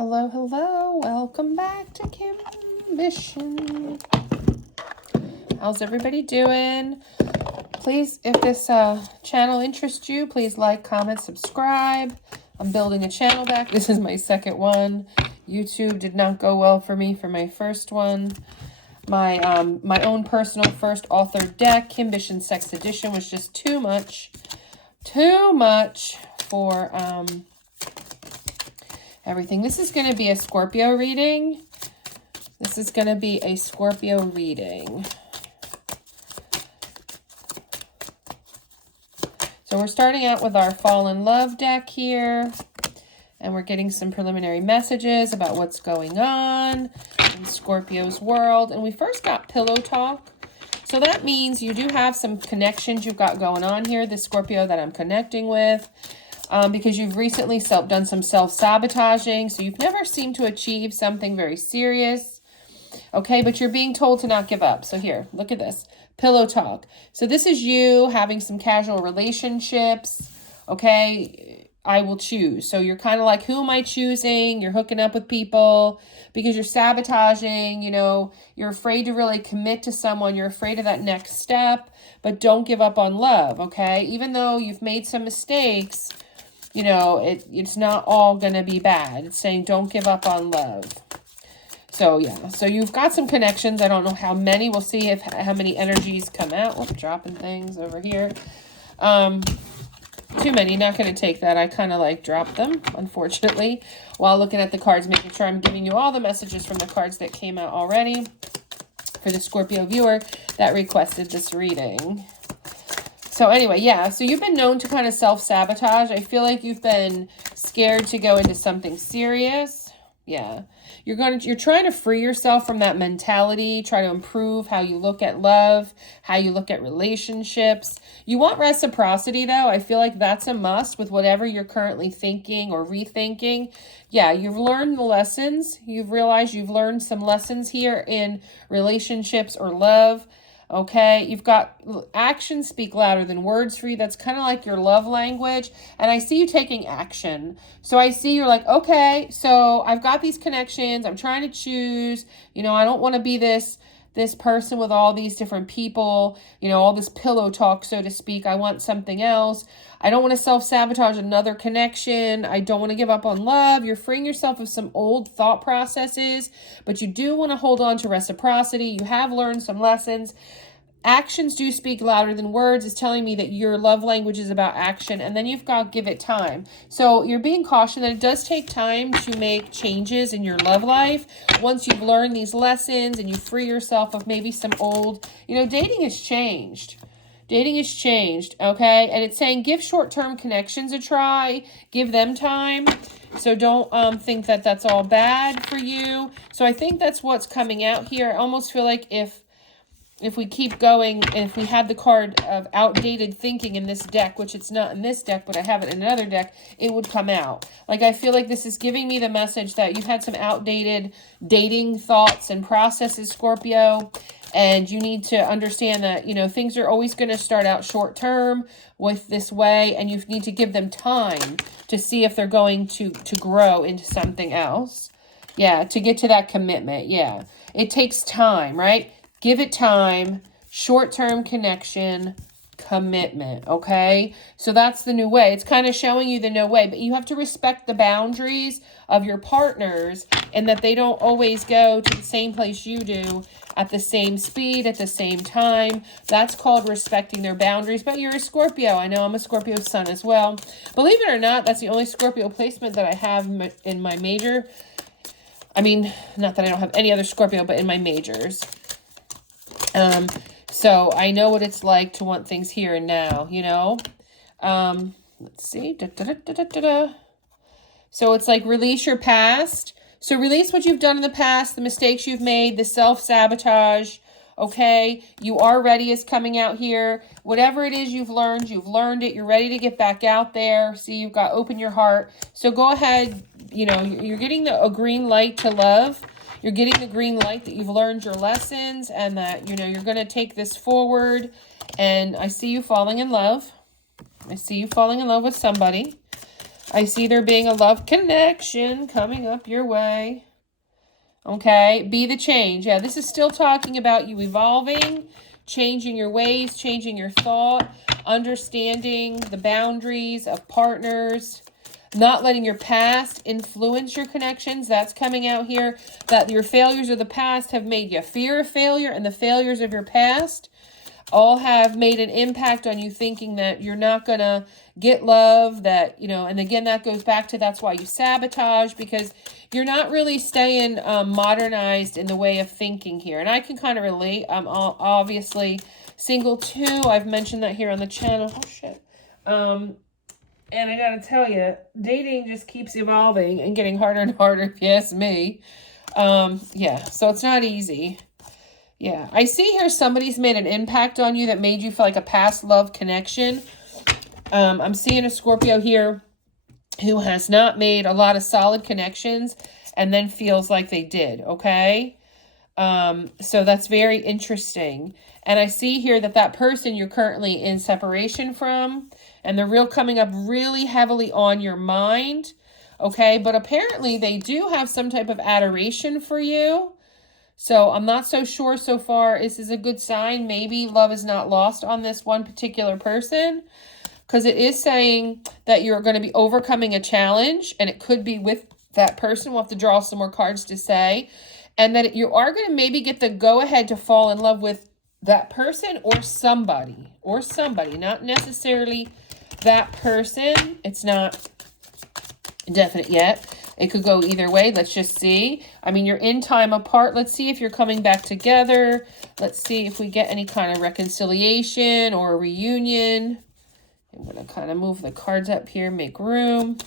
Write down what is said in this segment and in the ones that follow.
Hello, hello. Welcome back to Kimbition. How's everybody doing? Please, if this channel interests you, please like, comment, subscribe. I'm building a channel back. This is my second one. YouTube did not go well for me for my first one. My own personal first author deck, Kimbition Sex Edition, was just too much for everything. This is going to be a Scorpio reading. So we're starting out with our Fall in Love deck here. And we're getting some preliminary messages about what's going on in Scorpio's world. And we first got pillow talk. So that means you do have some connections you've got going on here, the Scorpio that I'm connecting with. Because you've recently done some self-sabotaging. So you've never seemed to achieve something very serious. Okay, but you're being told to not give up. So here, look at this. Pillow talk. So this is you having some casual relationships. Okay, I will choose. So you're kind of like, who am I choosing? You're hooking up with people because you're sabotaging. You know, you're afraid to really commit to someone. You're afraid of that next step. But don't give up on love, okay? Even though you've made some mistakes, you know, it's not all going to be bad. It's saying don't give up on love. So, yeah. So, you've got some connections. I don't know how many. We'll see how many energies come out. Oh, dropping things over here. Too many. Not going to take that. I kind of like drop them, unfortunately, while looking at the cards, making sure I'm giving you all the messages from the cards that came out already for the Scorpio viewer that requested this reading. So anyway, yeah, so you've been known to kind of self-sabotage. I feel like you've been scared to go into something serious. Yeah. You're trying to free yourself from that mentality, try to improve how you look at love, how you look at relationships. You want reciprocity, though. I feel like that's a must with whatever you're currently thinking or rethinking. Yeah, you've learned the lessons. You've realized you've learned some lessons here in relationships or love. Okay, you've got actions speak louder than words for you. That's kind of like your love language. And I see you taking action. So I see you're like, okay, so I've got these connections. I'm trying to choose. You know, I don't want to be this person with all these different people, you know, all this pillow talk, so to speak. I want something else. I don't want to self-sabotage another connection. I don't want to give up on love. You're freeing yourself of some old thought processes, but you do want to hold on to reciprocity. You have learned some lessons. Actions do speak louder than words is telling me that your love language is about action, and then you've got to give it time. So you're being cautioned that it does take time to make changes in your love life. Once you've learned these lessons and you free yourself of maybe some old, you know, dating has changed. Dating has changed, okay? And it's saying give short-term connections a try. Give them time. So don't think that that's all bad for you. So I think that's what's coming out here. I almost feel like if we keep going, and if we had the card of outdated thinking in this deck, which it's not in this deck, but I have it in another deck, it would come out. Like, I feel like this is giving me the message that you've had some outdated dating thoughts and processes, Scorpio, and you need to understand that, you know, things are always going to start out short term with this way, and you need to give them time to see if they're going to grow into something else. Yeah, to get to that commitment. Yeah, it takes time, right? Give it time, short-term connection, commitment, okay? So that's the new way. It's kind of showing you the new way, but you have to respect the boundaries of your partners and that they don't always go to the same place you do at the same speed, at the same time. That's called respecting their boundaries, but you're a Scorpio. I know I'm a Scorpio sun as well. Believe it or not, that's the only Scorpio placement that I have in my major. I mean, not that I don't have any other Scorpio, but in my majors. So I know what it's like to want things here and now, you know. Let's see. So it's like release your past. So release what you've done in the past, the mistakes you've made, the self-sabotage, okay? You are ready is coming out here. Whatever it is you've learned it. You're ready to get back out there. See, you've got open your heart. So go ahead, you know, you're getting a green light to love. You're getting the green light that you've learned your lessons and that, you know, you're going to take this forward. And I see you falling in love. I see you falling in love with somebody. I see there being a love connection coming up your way. Okay, be the change. Yeah, this is still talking about you evolving, changing your ways, changing your thought, understanding the boundaries of partners, not letting your past influence your connections. That's coming out here, that your failures of the past have made you fear of failure, and the failures of your past all have made an impact on you thinking that you're not going to get love, that, you know, and again, that goes back to that's why you sabotage, because you're not really staying modernized in the way of thinking here. And I can kind of relate. I'm obviously single too. I've mentioned that here on the channel. Oh, shit. And I got to tell you, dating just keeps evolving and getting harder and harder, if you ask me. Yeah, so it's not easy. Yeah, I see here somebody's made an impact on you that made you feel like a past love connection. I'm seeing a Scorpio here who has not made a lot of solid connections and then feels like they did, okay? So that's very interesting. And I see here that that person you're currently in separation from, and they're coming up really heavily on your mind, okay? But apparently they do have some type of adoration for you. So I'm not so sure so far. This is a good sign. Maybe love is not lost on this one particular person, because it is saying that you're going to be overcoming a challenge, and it could be with that person. We'll have to draw some more cards to say. And that you are going to maybe get the go-ahead to fall in love with that person or somebody, not necessarily that person. It's not definite yet. It could go either way. Let's just see. I mean, you're in time apart. Let's see if you're coming back together. Let's see if we get any kind of reconciliation or a reunion. I'm going to kind of move the cards up here, make room.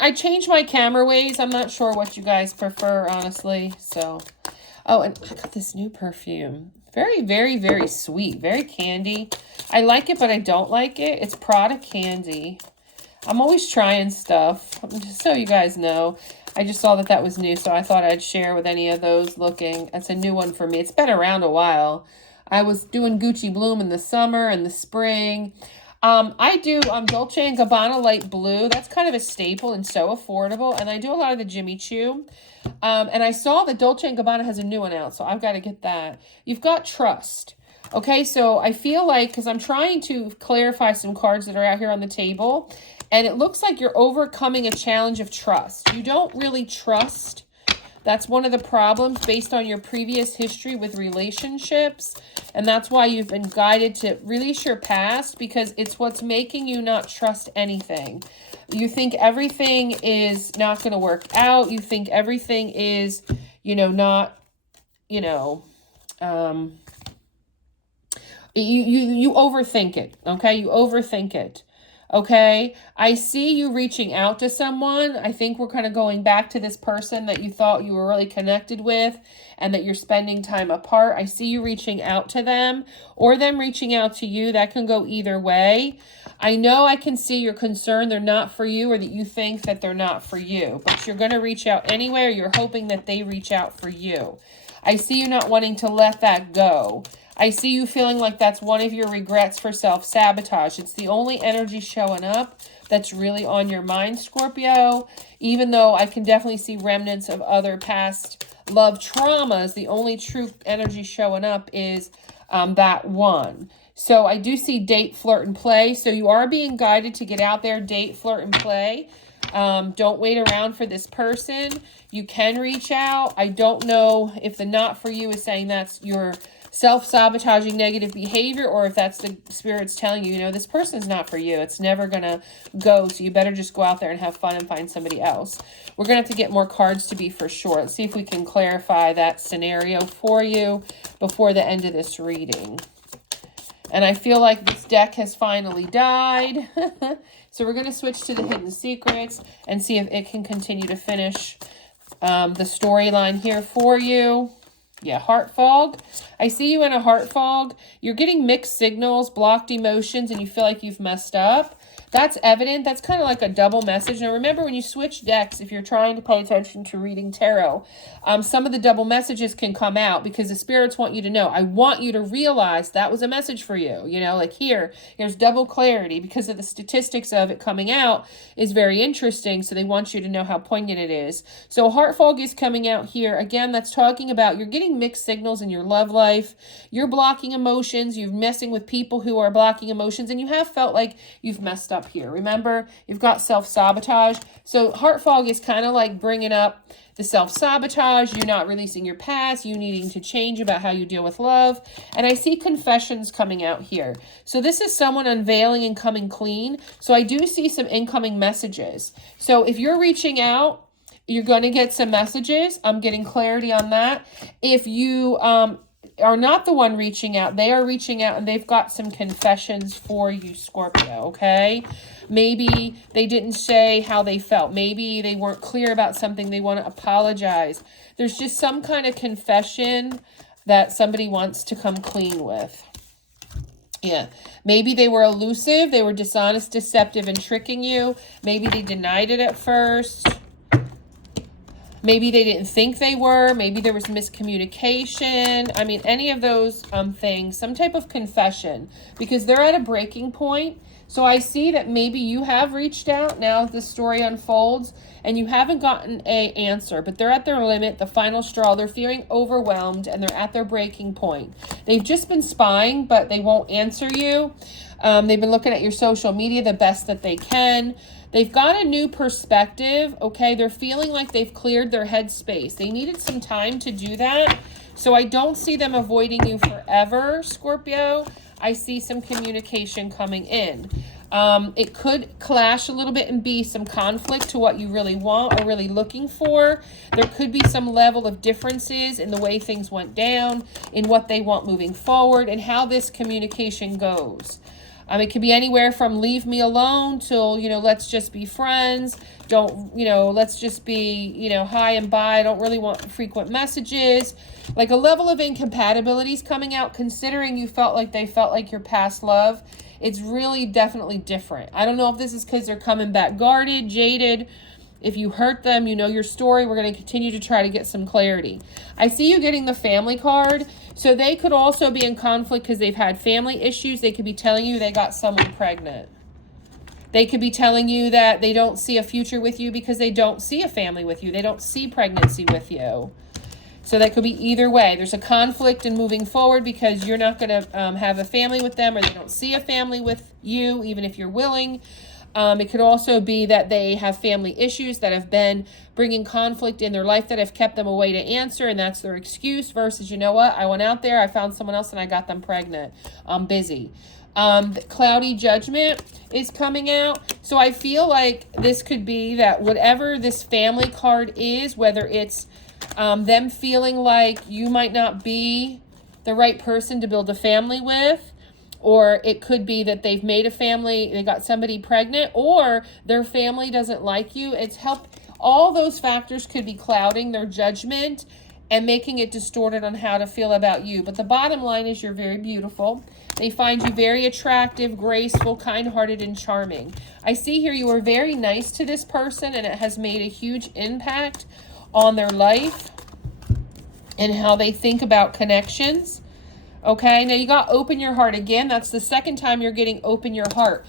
I changed my camera ways. I'm not sure what you guys prefer, honestly. So, oh, and I got this new perfume. Very, very, very sweet. Very candy. I like it, but I don't like it. It's Prada Candy. I'm always trying stuff, just so you guys know. I just saw that was new, so I thought I'd share with any of those looking. It's a new one for me. It's been around a while. I was doing Gucci Bloom in the summer and the spring. I do Dolce & Gabbana Light Blue. That's kind of a staple and so affordable. And I do a lot of the Jimmy Choo. And I saw that Dolce & Gabbana has a new one out, so I've got to get that. You've got trust. Okay, so I feel like, because I'm trying to clarify some cards that are out here on the table, and it looks like you're overcoming a challenge of trust. You don't really trust. That's one of the problems based on your previous history with relationships. And that's why you've been guided to release your past, because it's what's making you not trust anything. You think everything is not going to work out. You think everything is, you know, not, you know, you overthink it. Okay. You overthink it. Okay, I see you reaching out to someone. I think we're kind of going back to this person that you thought you were really connected with and that you're spending time apart. I see you reaching out to them or them reaching out to you. That can go either way. I know I can see you're concerned they're not for you, or that you think that they're not for you, but you're going to reach out anyway, or you're hoping that they reach out for you. I see you not wanting to let that go. I see you feeling like that's one of your regrets for self-sabotage. It's the only energy showing up that's really on your mind, Scorpio. Even though I can definitely see remnants of other past love traumas, the only true energy showing up is that one. So I do see date, flirt, and play. So you are being guided to get out there, date, flirt, and play. Don't wait around for this person. You can reach out. I don't know if the not for you is saying that's your self-sabotaging negative behavior, or if that's the spirits telling you, you know, this person's not for you. It's never going to go, so you better just go out there and have fun and find somebody else. We're going to have to get more cards to be for sure. Let's see if we can clarify that scenario for you before the end of this reading. And I feel like this deck has finally died. So we're going to switch to the Hidden Secrets and see if it can continue to finish the storyline here for you. Yeah, heart fog. I see you in a heart fog. You're getting mixed signals, blocked emotions, and you feel like you've messed up. That's evident. That's kind of like a double message. Now, remember, when you switch decks, if you're trying to pay attention to reading tarot, some of the double messages can come out because the spirits want you to know. I want you to realize that was a message for you. You know, like here's double clarity because of the statistics of it coming out is very interesting. So they want you to know how poignant it is. So heart fog is coming out here. Again, that's talking about you're getting mixed signals in your love life. You're blocking emotions. You're messing with people who are blocking emotions, and you have felt like you've messed up here. Remember, you've got self-sabotage. So heart fog is kind of like bringing up the self-sabotage, you not releasing your past, you needing to change about how you deal with love. And I see confessions coming out here. So this is someone unveiling and coming clean. So I do see some incoming messages. So if you're reaching out, you're going to get some messages. I'm getting clarity on that. If you are not the one reaching out, they are reaching out and they've got some confessions for you, Scorpio, okay? Maybe they didn't say how they felt. Maybe they weren't clear about something. They want to apologize. There's just some kind of confession that somebody wants to come clean with. Yeah, maybe they were elusive. They were dishonest, deceptive, and tricking you. Maybe they denied it at first. Maybe they didn't think they were. Maybe there was miscommunication. I mean, any of those things, some type of confession, because they're at a breaking point. So I see that maybe you have reached out now as the story unfolds and you haven't gotten an answer, but they're at their limit, the final straw. They're feeling overwhelmed and they're at their breaking point. They've just been spying, but they won't answer you. They've been looking at your social media the best that they can. They've got a new perspective, okay? They're feeling like they've cleared their head space. They needed some time to do that. So I don't see them avoiding you forever, Scorpio. I see some communication coming in. It could clash a little bit and be some conflict to what you really want or really looking for. There could be some level of differences in the way things went down, in what they want moving forward, and how this communication goes. It could be anywhere from leave me alone till, let's just be friends. Don't, let's just be, hi and bye. I don't really want frequent messages. Like a level of incompatibility is coming out, considering you felt like they felt like your past love. It's really definitely different. I don't know if this is because they're coming back guarded, jaded. If you hurt them, you know your story. We're going to continue to try to get some clarity. I see you getting the family card. So they could also be in conflict because they've had family issues. They could be telling you they got someone pregnant. They could be telling you that they don't see a future with you because they don't see a family with you. They don't see pregnancy with you. So that could be either way. There's a conflict in moving forward because you're not going to have a family with them, or they don't see a family with you, even if you're willing. It could also be that they have family issues that have been bringing conflict in their life that have kept them away to answer, and that's their excuse versus, you know what, I went out there, I found someone else, and I got them pregnant. I'm busy. Cloudy judgment is coming out. So I feel like this could be that whatever this family card is, whether it's them feeling like you might not be the right person to build a family with, or it could be that they've made a family, they got somebody pregnant, or their family doesn't like you. All those factors could be clouding their judgment and making it distorted on how to feel about you. But the bottom line is you're very beautiful. They find you very attractive, graceful, kind-hearted, and charming. I see here you are very nice to this person, and it has made a huge impact on their life and how they think about connections. Okay, now you got open your heart again. That's the second time you're getting open your heart.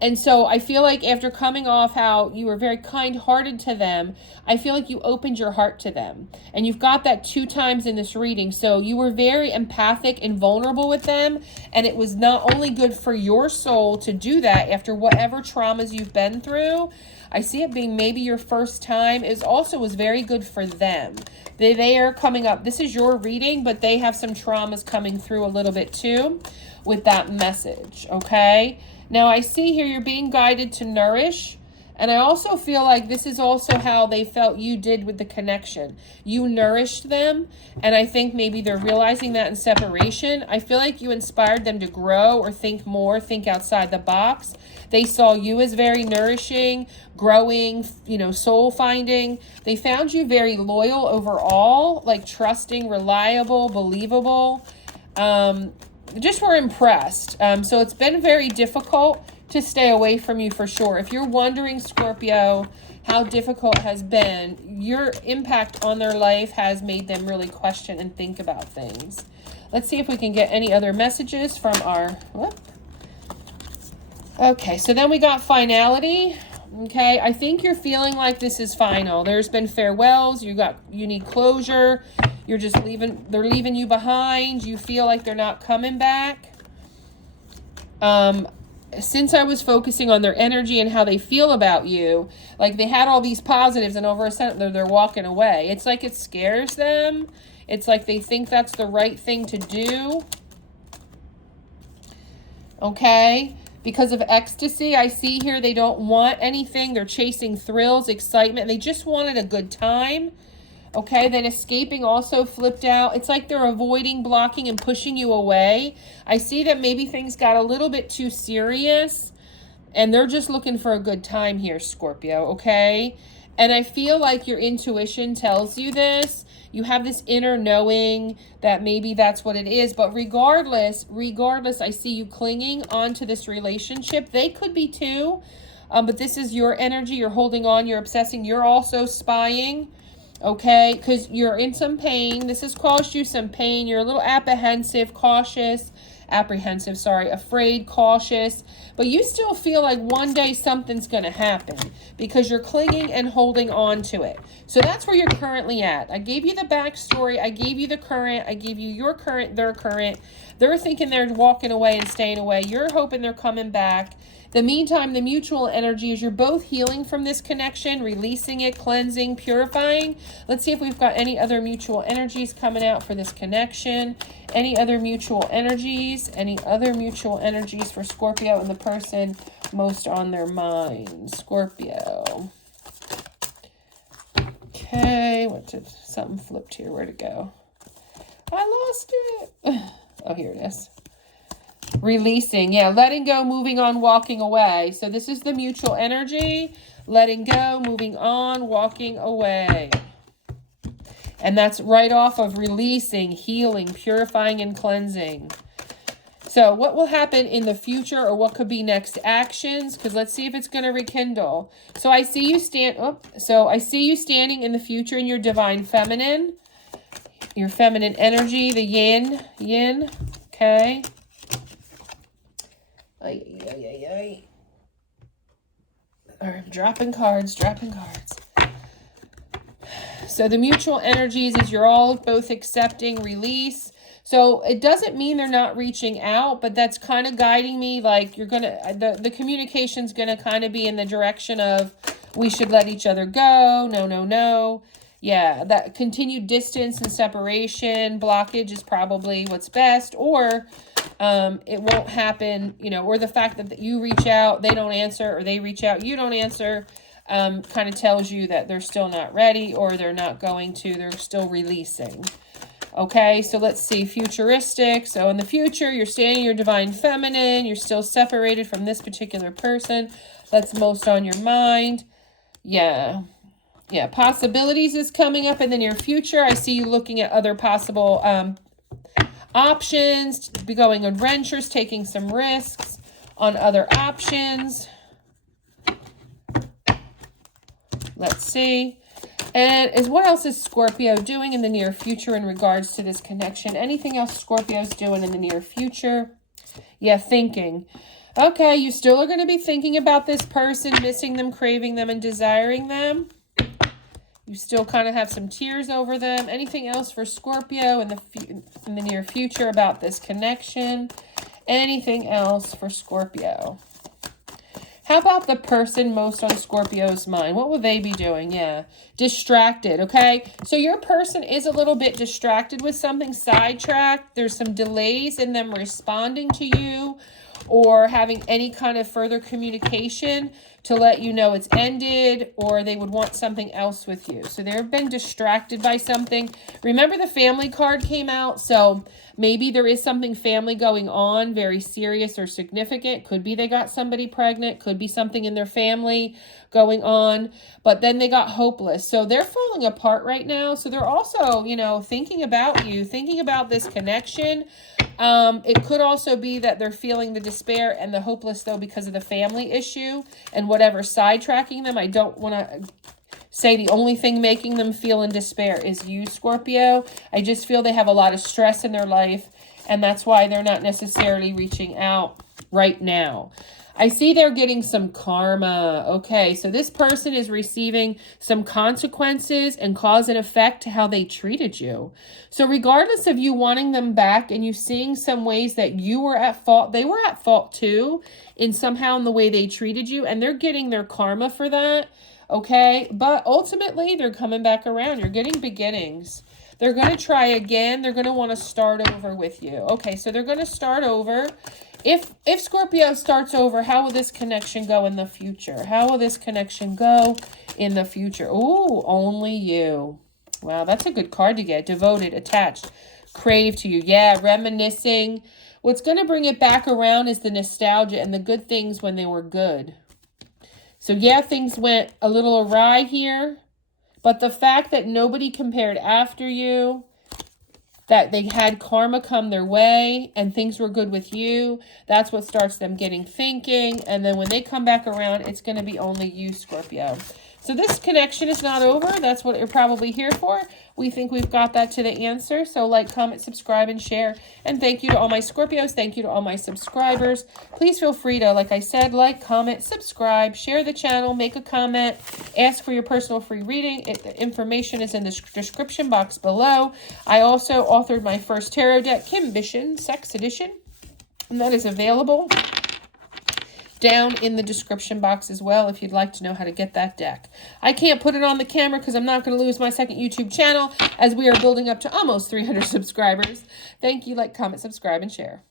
And so I feel like after coming off how you were very kind-hearted to them, I feel like you opened your heart to them. And you've got that 2 times in this reading. So you were very empathic and vulnerable with them. And it was not only good for your soul to do that after whatever traumas you've been through. I see it being maybe your first time. It also was very good for them. They are coming up. This is your reading, but they have some traumas coming through a little bit too with that message, okay? Now, I see here you're being guided to nourish, and I also feel like this is also how they felt you did with the connection. You nourished them, and I think maybe they're realizing that in separation. I feel like you inspired them to grow or think more, think outside the box. They saw you as very nourishing, growing, soul finding. They found you very loyal overall, like trusting, reliable, believable. Just were impressed. So it's been very difficult to stay away from you for sure. If you're wondering, Scorpio, how difficult it has been, your impact on their life has made them really question and think about things. Let's see if we can get any other messages from our... Whoop. Okay, so then we got finality. Okay, I think you're feeling like this is final. There's been farewells. You need closure. You're just leaving. They're leaving you behind. You feel like they're not coming back. Since I was focusing on their energy and how they feel about you, like they had all these positives and over a sudden they're walking away. It's like it scares them. It's like they think that's the right thing to do. Okay. Because of ecstasy, I see here they don't want anything. They're chasing thrills, excitement. They just wanted a good time. Okay, then escaping also flipped out. It's like they're avoiding, blocking, and pushing you away. I see that maybe things got a little bit too serious, and they're just looking for a good time here, Scorpio, okay? And I feel like your intuition tells you this. You have this inner knowing that maybe that's what it is. But regardless, I see you clinging onto this relationship. They could be too, but this is your energy. You're holding on. You're obsessing. You're also spying. Okay, because you're in some pain. This has caused you some pain. You're a little apprehensive, afraid, cautious. But you still feel like one day something's going to happen because you're clinging and holding on to it. So that's where you're currently at. I gave you the backstory. I gave you the current. I gave you your current, their current. They're thinking they're walking away and staying away. You're hoping they're coming back. The meantime, the mutual energy is you're both healing from this connection, releasing it, cleansing, purifying. Let's see if we've got any other mutual energies coming out for this connection. Any other mutual energies? Any other mutual energies for Scorpio and the person most on their mind? Scorpio. Okay, something flipped here. Where'd it go? I lost it. Oh, here it is. Releasing, yeah, letting go, moving on, walking away. So this is the mutual energy, letting go, moving on, walking away. And that's right off of releasing, healing, purifying, and cleansing. So what will happen in the future, or what could be next actions? Because let's see if it's going to rekindle. So I see you standing in the future in your divine feminine, your feminine energy, the yin, okay? All right, dropping cards. So the mutual energies is you're all both accepting, release. So it doesn't mean they're not reaching out, but that's kind of guiding me. Like you're going to, the communication's going to kind of be in the direction of we should let each other go. No. Yeah, that continued distance and separation, blockage is probably what's best, or it won't happen, or the fact that you reach out, they don't answer, or they reach out, you don't answer, kind of tells you that they're still not ready, or they're not going to, they're still releasing. Okay, so let's see, futuristic. So in the future, you're standing in your divine feminine, you're still separated from this particular person. That's most on your mind. Yeah, possibilities is coming up in the near future. I see you looking at other possible options, be going on ventures, taking some risks on other options. Let's see. And what else is Scorpio doing in the near future in regards to this connection? Anything else Scorpio's doing in the near future? Yeah, thinking. Okay, you still are going to be thinking about this person, missing them, craving them, and desiring them. You still kind of have some tears over them. Anything else for Scorpio in the near future about this connection? Anything else for Scorpio? How about the person most on Scorpio's mind? What will they be doing? Yeah, distracted, okay? So your person is a little bit distracted with something, sidetracked. There's some delays in them responding to you or having any kind of further communication to let you know it's ended, or they would want something else with you. So they've been distracted by something. Remember the family card came out, so maybe there is something family going on, very serious or significant. Could be they got somebody pregnant, could be something in their family going on, but then they got hopeless. So they're falling apart right now. So they're also, thinking about you, thinking about this connection, It could also be that they're feeling the despair and the hopeless, though, because of the family issue and whatever's sidetracking them. I don't want to say the only thing making them feel in despair is you, Scorpio. I just feel they have a lot of stress in their life, and that's why they're not necessarily reaching out right now. I see they're getting some karma. Okay, so this person is receiving some consequences and cause and effect to how they treated you. So regardless of you wanting them back and you seeing some ways that you were at fault, they were at fault too in somehow in the way they treated you, and they're getting their karma for that. Okay, but ultimately they're coming back around. You're getting beginnings. They're going to try again. They're going to want to start over with you. Okay, so they're going to start over. If Scorpio starts over, how will this connection go in the future? How will this connection go in the future? Ooh, only you. Wow, that's a good card to get. Devoted, attached, crave to you. Yeah, reminiscing. What's going to bring it back around is the nostalgia and the good things when they were good. So yeah, things went a little awry here. But the fact that nobody compared after you, that they had karma come their way and things were good with you, that's what starts them getting thinking. And then when they come back around, it's going to be only you, Scorpio. So this connection is not over. That's what you're probably here for. We think we've got that to the answer. So like, comment, subscribe, and share. And thank you to all my Scorpios. Thank you to all my subscribers. Please feel free to, like I said, like, comment, subscribe, share the channel, make a comment, ask for your personal free reading. The information is in the description box below. I also authored my first tarot deck, Kimbition, Sex Edition. And that is available down in the description box as well if you'd like to know how to get that deck. I can't put it on the camera because I'm not going to lose my second YouTube channel as we are building up to almost 300 subscribers. Thank you. Like, comment, subscribe, and share.